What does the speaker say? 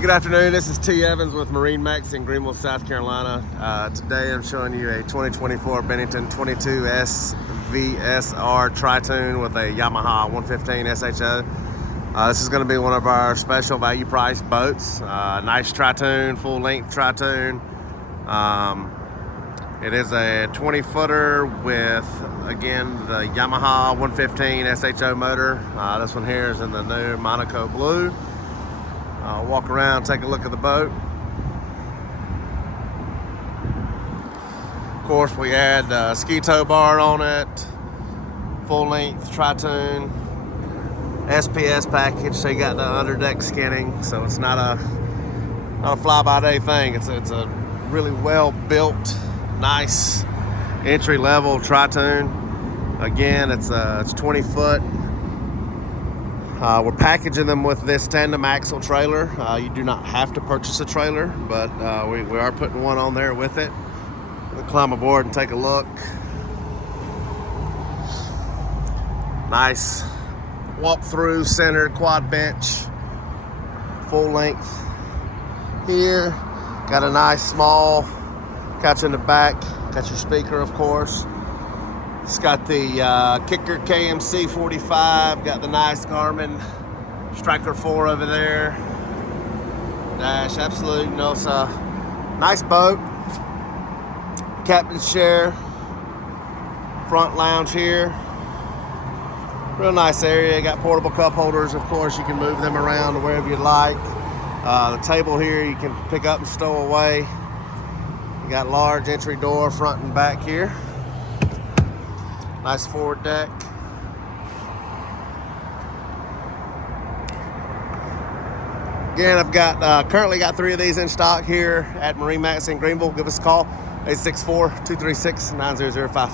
Good afternoon, this is T. Evans with MarineMax in Greenville, South Carolina. Today I'm showing you a 2024 Bennington 20S VSR Tritoon with a Yamaha 115 SHO. This is going to be one of our special value price boats. Nice Tritoon, full length Tritoon. It is a 20 footer with, again, the Yamaha 115 SHO motor. This one here is in the new Monaco blue. Walk around, take a look at the boat. Of course, we had a ski tow bar on it, full length Tritoon, SPS package, so you got the underdeck skinning, so it's not a fly-by-day thing. It's a really well built, nice entry level Tritoon. Again, it's 20 foot. We're packaging them with this tandem axle trailer. You do not have to purchase a trailer, but we are putting one on there with it. We'll climb aboard and take a look. Nice walk-through center quad bench, full length here. Got a nice small couch in the back. Got your speaker, of course. It's got the Kicker KMC 45, got the nice Garmin Striker 4 over there. Dash, absolute, it's a nice boat. Captain's chair, front lounge here. Real nice area, got portable cup holders, of course, you can move them around to wherever you'd like. The table here you can pick up and stow away. You got large entry door, front and back here. Nice forward deck. Again, I've got currently got 3 of these in stock here at MarineMax in Greenville. Give us a call, 864-236-9005.